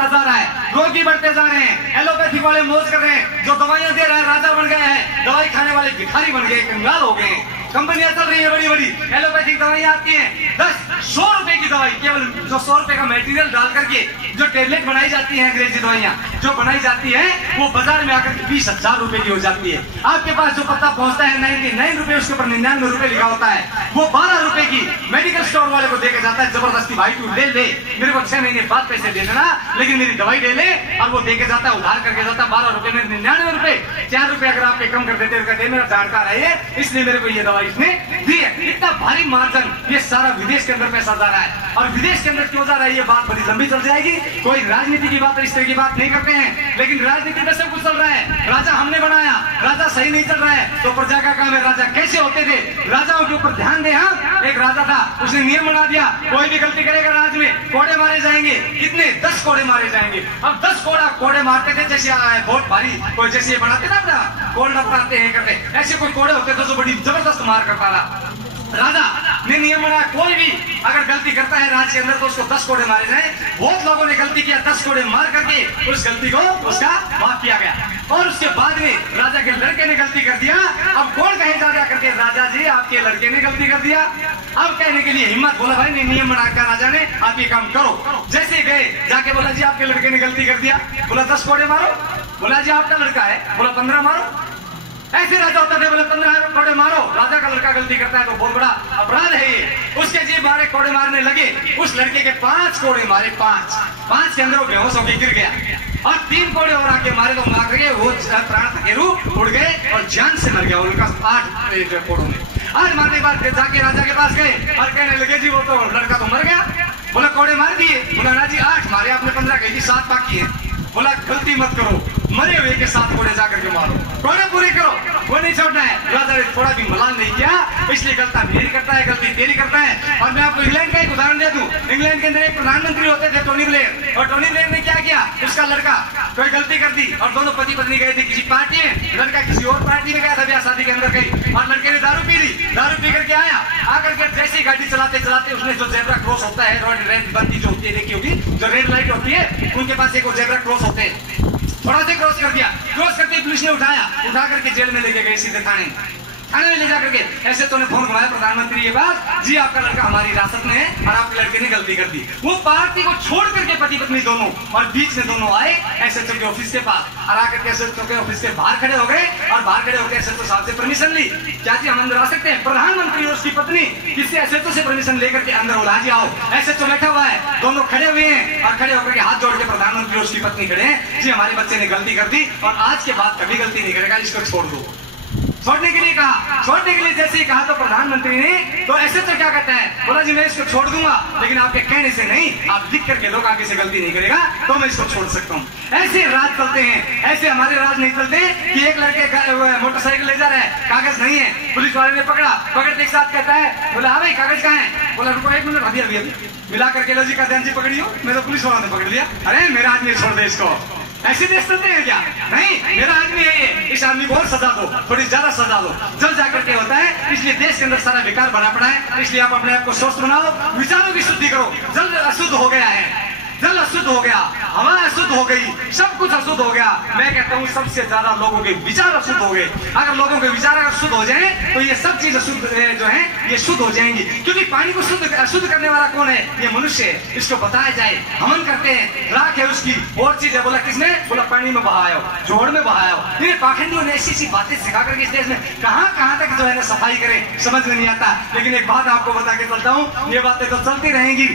बढ़ता जा रहा है, रोगी बढ़ते जा रहे हैं, एलोपैथिक वाले मौज कर रहे हैं, जो दवाइयां दे रहा है राजा बन गए हैं, दवाई खाने वाले भिखारी बन गए, कंगाल हो गए। कंपनियां चल रही है बड़ी बड़ी, एलोपैथिक दवाइयां आती हैं, 10-100 रुपए की दवाई, केवल जो 100 रुपए का मटेरियल डाल करके जो टेबलेट बनाई जाती है, अंग्रेजी दवाइयां जो बनाई जाती है, वो बाजार में आकर 20,000 रुपए की हो जाती है। आपके पास जो पत्ता पहुंचता है 99 रुपए, उसके ऊपर 99 रुपए लिखा होता है, वो 12 रुपए की मेडिकल स्टोर वाले को देकर जाता है, जबरदस्ती भाई तू ले ले, मेरे को 6 महीने बाद पैसे दे देना, लेकिन मेरी दवाई ले ले, और वो देके जाता है, उधार करके जाता है 12 रुपए में 99 रुपए, 4 रुपए अगर आपके कम कर देते, मेरा जानकार है ये, इसलिए मेरे को ये दवाई इसने दी है। इतना भारी मार्जिन, ये सारा विदेश के अंदर पैसा जा रहा है। और विदेश के अंदर क्यों जा रहा है, ये बात बड़ी लंबी चल जाएगी। कोई राजनीति की बात, इस तरह की बात नहीं करते हैं, लेकिन राजनीति में सब कुछ चल रहा है। राजा हमने बनाया, राजा सही नहीं चल रहा है तो प्रजा का काम है राजा कैसे होते थे, राजाओं के ऊपर ध्यान दे। हाँ, एक राजा था, उसने नियम बना दिया, कोई भी गलती करेगा राज में कोड़े मारे जाएंगे। कितने? 10 कोड़े मारे जाएंगे। अब 10 कोड़े मारते थे, जैसे बहुत भारी कोई जैसे बनाते ना अपना कोड़ लगाते हैं करते, ऐसे कोई कोड़े होते थे जो बड़ी जबरदस्त मार करता था। राजा ने नियम बनाया, कोई भी अगर गलती करता है राज्य के अंदर तो उसको 10 कोड़े मारे जाए। बहुत लोगों ने गलती किया, 10 कोड़े मार करके उस गलती को उसका माफ किया गया। और उसके बाद में राजा के लड़के ने गलती कर दिया। अब कौन कहे जा करके, राजा जी आपके लड़के ने गलती कर दिया। अब कहने के लिए हिम्मत, बोला भाई ने नियम बनाकर राजा ने, आप ये काम करो। जैसे गए जाके बोला जी आपके लड़के ने गलती कर दिया, बोला 10 कोड़े मारो। बोला जी आपका लड़का है, बोला 15 मारो। ऐसे राजा होता थे, बोले 15 कोड़े मारो। राजा का लड़का गलती करता है तो बहुत बड़ा अपराध है ये। उसके जी 12 कोड़े मारने लगे, उस लड़के के 5 कोड़े मारे, 5 के अंदर वो बेहोश होकर गिर गया। और 3 कोड़े और आके मारे तो मार गए, वो प्राण थकेरू उड़ गए और जान से मर गया उनका 8 कोड़ों में। आज मारने के बाद जाके राजा के पास गए और कहने लगे जी वो तो लड़का तो मर गया। बोला कोड़े मार दिए? बोला ना जी 8 मारे आपने, 15 कही जी 7 बाकी है। बोला गलती मत करो, मरे हुए के साथ कोड़े जाकर के मारो, कोड़े पूरे करो, वो नहीं छोड़ना है। राजा ने थोड़ा भी मलाल नहीं किया, इसलिए गलती मेरी करता है, गलती तेरी करता है। और मैं आपको इंग्लैंड का एक उदाहरण दे दूं। इंग्लैंड के अंदर एक प्रधानमंत्री होते थे टोनी ब्लेयर, और टोनी ब्लेयर ने क्या किया, उसका लड़का कोई गलती कर दी और दोनों पति पत्नी गए थे किसी पार्टी में, लड़का किसी और पार्टी में गया था, ब्याह शादी के अंदर गई और लड़के ने दारू पी ली। दारू पी करके आया, आकर के जैसे ही गाड़ी चलाते चलाते उसने जो जेब्रा क्रॉस होता है, रेड बत्ती जो होती है देखी होगी, जो रेड लाइट होती है, उनके पास एक जेब्रा क्रॉस होते हैं, थोड़ा सा क्रॉस कर दिया। क्रॉस करके पुलिस ने उठा करके जेल में लेके गए, सीधे थाने में ले जाकर के। ऐसे तो ने फोन घुमाया प्रधानमंत्री ये बात, जी आपका लड़का हमारी हिरासत में है और आपके लड़के ने गलती कर दी। वो पार्टी को छोड़ करके पति पत्नी दोनों और बीच में दोनों आए एसएचओ के ऑफिस के पास और आकर के एसएचओ के ऑफिस के बाहर खड़े हो गए और बाहर खड़े होकर एसएचओ साहब से परमिशन ली, क्या जी हम अंदर आ सकते हैं? प्रधानमंत्री और उसकी पत्नी किसी एसएचओ से परमिशन लेकर के अंदर बोला जी आओ। एसएचओ बैठा हुआ है, दोनों खड़े हुए हैं और खड़े होकर के हाथ जोड़ के प्रधानमंत्री और उसकी पत्नी खड़े हैं, जी हमारे बच्चे ने गलती कर दी और आज के बाद कभी गलती नहीं करेगा, इसको छोड़ दो। छोड़ने के लिए कहा, छोड़ने के लिए जैसे ही कहा तो प्रधानमंत्री ने तो ऐसे तो क्या कहता है, बोला जी मैं इसको छोड़ दूंगा, लेकिन आपके कहने से नहीं, आप लिख करके लोग आगे से गलती नहीं करेगा तो मैं इसको छोड़ सकता हूँ। ऐसे राज चलते हैं, ऐसे हमारे राज नहीं चलते कि एक लड़के मोटरसाइकिल ले जा रहा है, कागज नहीं है, पुलिस वाले ने पकड़ते एक साथ कहता है, बोला हाँ भाई कागज कहाँ है? बोला रुको 1 मिनट, अभी मिला करके लो जी का ध्यान जी पकड़ियो, मैं तो पुलिस वालों ने पकड़ लिया। अरे मेरा आदमी छोड़ दे इसको, ऐसे देश चलते हैं क्या? नहीं, मेरा आदमी है ये, इस आदमी को और सजा दो, थोड़ी ज्यादा सजा दो, जब जाकर के होता है। इसलिए देश के अंदर सारा विकार भरा पड़ा है, इसलिए आप अपने आप को स्वस्थ बनाओ, विचारों की शुद्धि करो। जल अशुद्ध हो गया है, जल अशुद्ध हो गया, हवा अशुद्ध हो गई, सब कुछ अशुद्ध हो गया। मैं कहता हूँ सबसे ज्यादा लोगों के विचार अशुद्ध हो गए। अगर लोगों के विचार अगर शुद्ध हो जाए तो ये सब चीज अशुद्ध जो है ये शुद्ध हो जाएंगी, क्योंकि पानी को अशुद्ध करने वाला कौन है? ये मनुष्य है। इसको बताया जाए, हमन करते हैं, राख है उसकी और चीज है। बोला किसने? बोला पानी में बहायो, जोड़ में बहायो। ये पाखंडियों ने ऐसी बातें सिखा करके इस देश में कहाँ तक जो है ना सफाई करे, समझ में नहीं आता। लेकिन एक बात आपको बता के चलता हूँ, ये बातें तो चलती रहेंगी,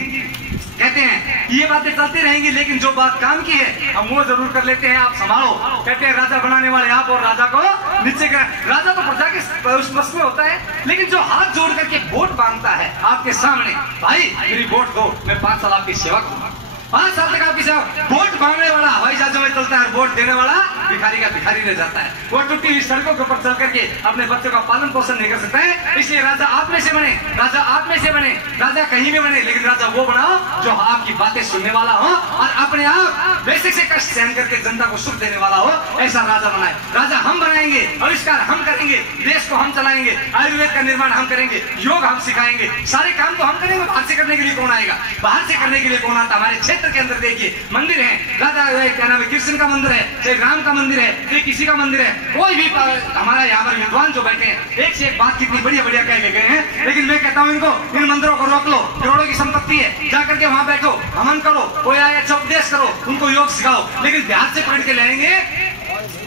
कहते हैं ये बातें चलती रहेंगी, लेकिन जो बात काम की है हम वो जरूर कर लेते हैं, आप संभालो। कहते हैं राजा बनाने वाले आप और राजा को नीचे कर। राजा तो प्रजा के उस बस में होता है, लेकिन जो हाथ जोड़ करके वोट मांगता है आपके सामने, भाई मेरी वोट दो, मैं 5 साल आपकी सेवा करूंगा, 5 साल तक आपकी सेवा। वोट मांगने वाला हवाई जहाजों में चलता है, वोट देने वाला भिखारी का भिखारी रह जाता है। वो टूटी हुई सड़कों के ऊपर चल करके अपने बच्चों का पालन पोषण नहीं कर सकता है। इसलिए राजा आप में से बने, राजा आप में से बने, राजा कहीं भी बने, लेकिन राजा वो बनाओ जो आपकी बातें सुनने वाला हो और अपने आप बेसिक से कष्ट सहन करके जनता को सुख देने वाला हो, ऐसा राजा बनाए। राजा हम बनाएंगे, आविष्कार हम करेंगे, देश को हम चलाएंगे, आयुर्वेद का निर्माण हम करेंगे, योग हम सिखाएंगे, सारे काम तो हम करेंगे। बाहर से करने के लिए कौन आएगा? बाहर से करने के लिए कौन आता? हमारे क्षेत्र के अंदर देखिए मंदिर है, राधा क्या नाम है, कृष्ण का मंदिर है, चाहे राम का मंदिर है, चाहे किसी का मंदिर है, कोई भी हमारा यहाँ पर विद्वान जो बैठे हैं एक से एक बात कितनी बढ़िया बढ़िया कह के गए हैं। लेकिन मैं कहता हूँ इनको, इन मंदिरों को रोक लो, करोड़ों की संपत्ति है, जाकर के वहां बैठो, हवन करो, कोई आया अच्छा उपदेश करो, उनको योग सिखाओ। लेकिन बिहार से पकड़ के लाएंगे,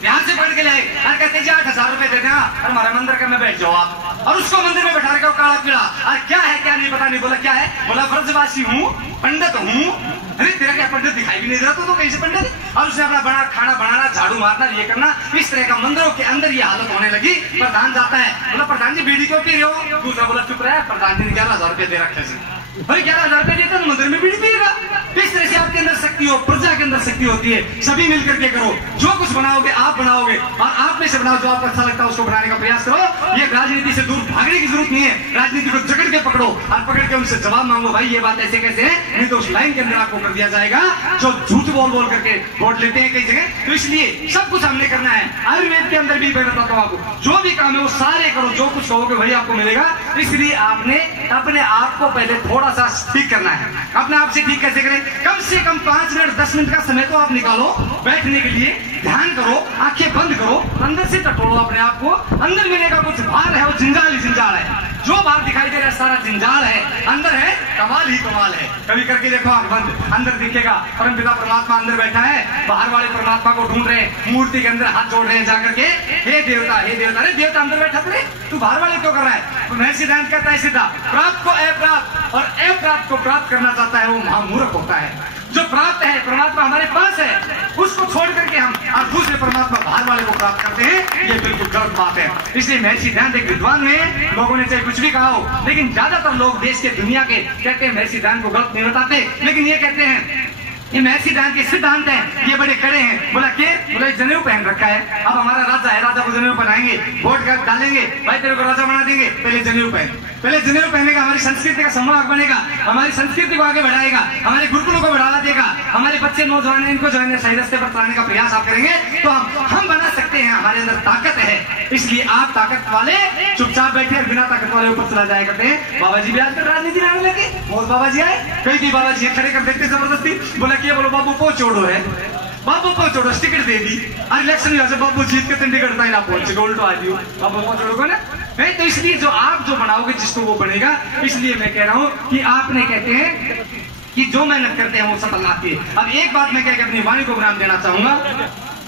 बिहार से पकड़ के लाए और कहते जी 8,000 रुपए दे देना और हमारे मंदिर के में बैठ जाओ आप, और उसको मंदिर में बैठा रखा काला पीड़ा, और क्या है क्या नहीं पता नहीं। बोला क्या है, बोला ब्रजवासी हूँ, पंडित हूँ। अरे तेरा क्या पंडित दिखाई भी नहीं दे रहा तो कहीं से पंडित, और उसने अपना बड़ा खाना बनाना, झाड़ू मारना, ये करना, इस तरह का मंदिरों के अंदर ये हालत होने लगी। प्रधान जाता है, बोला प्रधान जी बीड़ी क्यों पी रहे हो? दूसरा बोला चुप रहा है, प्रधान जी ने 11,000 रुपए दे रखे थे। भाई 11,000 रुपए देते तो मंदिर में बीड़ी पिएगा। इस तरह से आपके अंदर शक्ति हो, प्रजा के अंदर शक्ति होती है, सभी मिलकर के करो। जो कुछ बनाओगे आप बनाओगे, और आप में से बनाओ जो आपको अच्छा लगता है उसको बनाने का प्रयास करो। ये राजनीति से दूर भागने की जरूरत नहीं है, राजनीति को जकड़ के पकड़ो और पकड़ के उनसे जवाब मांगो, भाई ये बात ऐसे कैसे है, नहीं तो उस लाइन के अंदर आपको कर दिया जाएगा जो झूठ बोल बोल करके वोट लेते हैं कई जगह। तो इसलिए सब कुछ हमने करना है। आयुर्वेद के अंदर भी मैं बताता हूँ आपको, जो भी काम है वो सारे करो, जो कुछ कहोगे वही आपको मिलेगा। इसलिए आपने अपने आप को पहले थोड़ा सा ठीक करना है। अपने आप से ठीक कैसे करें, कम से कम 5 मिनट 10 मिनट का समय तो आप निकालो बैठने के लिए, ध्यान करो, आंखें बंद करो, अंदर से टटोलो अपने आप को। अंदर मिलेगा कुछ, बाहर है वो जंजाल ही जंजाल है, जो बाहर दिखाई दे रहा है सारा जंजाल है, अंदर है कमाल ही कमाल है। कभी करके देखो आंख बंद, अंदर दिखेगा परमपिता परमात्मा अंदर बैठा है, बाहर वाले परमात्मा को ढूंढ रहे हैं, मूर्ति के अंदर हाथ जोड़ रहे हैं जाकर के, हे देवता हे देवता। अरे देवता अंदर बैठा था, तू बाहर वाले क्यों कर रहा है? मैं सिद्धांत कहता है सीधा, प्राप्त को अप्राप्त और अप्राप्त को प्राप्त करना चाहता है वो महामूर्ख होता है। जो प्राप्त है परमात्मा हमारे पास है, उसको छोड़ करके हम और दूसरे परमात्मा बाहर वाले को प्राप्त करते हैं, ये बिल्कुल गलत बात है। इसलिए महर्षि ध्यान एक विद्वान में लोगों ने चाहे कुछ भी कहा हो, लेकिन ज्यादातर लोग देश के दुनिया के कहते हैं महर्षि ध्यान को गलत नहीं बताते, लेकिन ये कहते हैं ये महर्षि ध्यान के सिद्धांत हैं, ये बड़े कड़े हैं। बोला के, बोला जनेऊ पहन रखा है, अब हमारा राजा है, राजा को जनेऊ पहनाएंगे, वोट डालेंगे, भाई तेरे को राजा बना देंगे, पहले जनेऊ पहन, पहले जनेऊ पहनेगा, हमारी संस्कृति का सम्मान बनेगा, हमारी संस्कृति को आगे बढ़ाएगा, हमारे गुरुकुलों को बढ़ावा देगा, हमारे बच्चे नौजवान इनको जो है सही रास्ते पर चलाने का प्रयास आप करेंगे तो हम बना सकते हैं, हमारे अंदर ताकत है। इसलिए आप ताकत वाले चुपचाप बैठे और बिना ताकत वाले ऊपर चला जाया करते हैं। बाबा जी भी आजकल राजनीति में आने लगे, मोर बाबा जी आए, कई भी बाबा जी खड़े कर देते जबरदस्ती। बोला क्या, बोलो बाबू को छोड़ो है, बाबू को छोड़ो, टिकट दे दी और इलेक्शन में बाबू जीत के तुम टिकट ना पहुंचे, उल्टो आ दियो बाबू को छोड़ो ना। नहीं तो इसलिए जो आप जो बनाओगे जिसको वो बनेगा। इसलिए मैं कह रहा हूं कि आपने कहते हैं कि जो मेहनत करते हैं वो सफल आती है। अब एक बात मैं कह के अपनी वाणी को विराम देना चाहूंगा,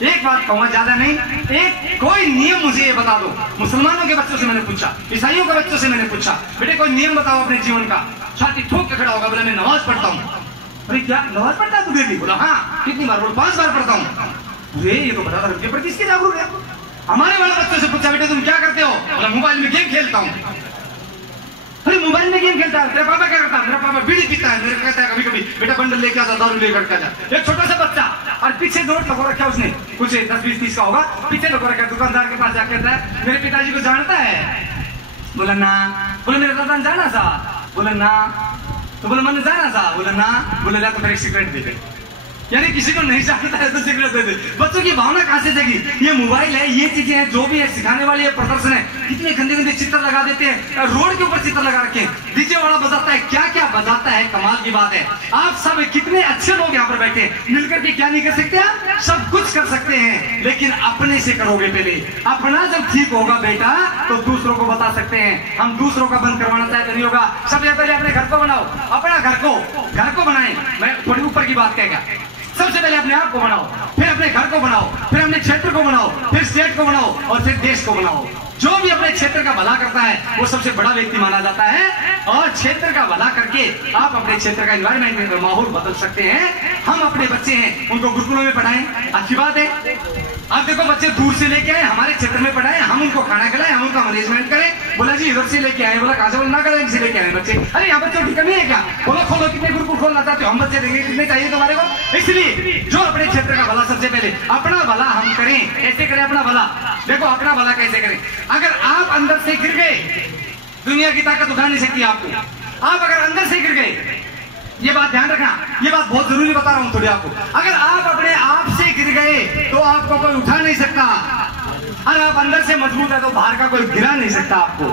एक बात कहूंगा, ज्यादा नहीं, एक कोई नियम मुझे ये बता दो। मुसलमानों के बच्चों से मैंने पूछा, ईसाइयों के बच्चों से मैंने पूछा, बेटे कोई नियम बताओ अपने जीवन का। छाती ठोक के खड़ा होगा, बोला मैं नमाज पढ़ता हूँ। अरे क्या नमाज पढ़ता है तू डेली? बोला हाँ। कितनी बार? बोला 5 बार पढ़ता हूँ। अरे ये तो बता धर्म के प्रति किसके जागरूक है? हमारे वाले बच्चों से पूछा, बेटे तुम क्या करते हो? बोला मोबाइल में गेम खेलता हूँ। अरे मोबाइल में गेम खेलता है? तेरा पापा क्या करता है? मेरा पापा बीड़ी पीता है। मेरे कहता है कभी कभी बेटा बंडल लेके आता, दारू लेकर के जा। एक छोटा सा बच्चा और पीछे नोट लगा रखा उसने, कुछ 10, 20, 30 का होगा, पीछे लगा रखा। दुकानदार के पास जाकर कहता है मेरे पिताजी को जानता है? बोला ना। बोले मेरे दादा जाना था? बोले ना। तो बोले मैंने जाना था? बोले ना। बोले ला तो मेरे सिगरेट दे दे। यानी किसी को नहीं जानता है तो सिगरेट दे दे। बच्चों की भावना कहां से जगी? ये मोबाइल है, ये चीजें हैं, जो भी है सिखाने वाली है, प्रदर्शन है। कितने गंदे गंदे चित्र लगा देते हैं, रोड के ऊपर चित्र लगा रखे हैं, डीजे वाला बजाता है, क्या क्या बजाता है, कमाल की बात है। आप सब कितने अच्छे लोग यहाँ पर बैठे हैं, मिलकर के क्या नहीं कर सकते? आप सब कुछ कर सकते हैं, लेकिन अपने से करोगे पहले। अपना जब ठीक होगा बेटा तो दूसरों को बता सकते हैं। हम दूसरों का बंद करवाना चाहते नहीं होगा। सबसे पहले अपने घर को बनाओ, अपना घर को बनाए। मैं थोड़ी ऊपर की बात कहेगा, सबसे पहले अपने आप को बनाओ, फिर अपने घर को बनाओ, फिर अपने क्षेत्र को बनाओ, फिर स्टेट को बनाओ और फिर देश को बनाओ। जो भी अपने क्षेत्र का भला करता है वो सबसे बड़ा व्यक्ति माना जाता है। और क्षेत्र का भला करके आप अपने क्षेत्र का एनवायरमेंट माहौल बदल सकते हैं। हम अपने बच्चे हैं उनको गुरुकुलों में पढ़ाएं, अच्छी बात है। अब देखो बच्चे दूर से लेके आए, हमारे क्षेत्र में पढ़ाएं, हम उनको खाना खिलाएं, हम उनका मैनेजमेंट करें। बोला जी इधर से लेके आए, बोला कहां से? बोला नागालैंड से लेके आए बच्चे। अरे यहाँ बच्चों की कमी है क्या? बोला खोलो, कितने गुरुकुल खोलना चाहते हो? हम बच्चे देंगे, कितने चाहिए तुम्हारे को? इसलिए जो अपने क्षेत्र का भला, सबसे पहले अपना भला हम करें। कैसे करें अपना भला? देखो अपना भला कैसे करें? अगर आप अंदर से गिर गए, दुनिया की ताकत उठा नहीं सकती आपको। आप अगर अंदर से गिर गए, ये बात ध्यान रखना, ये बात बहुत जरूरी बता रहा हूं थोड़ी आपको। अगर आप अपने आप से गिर गए तो आपको कोई उठा नहीं सकता, और आप अंदर से मजबूत है तो बाहर का कोई गिरा नहीं सकता आपको।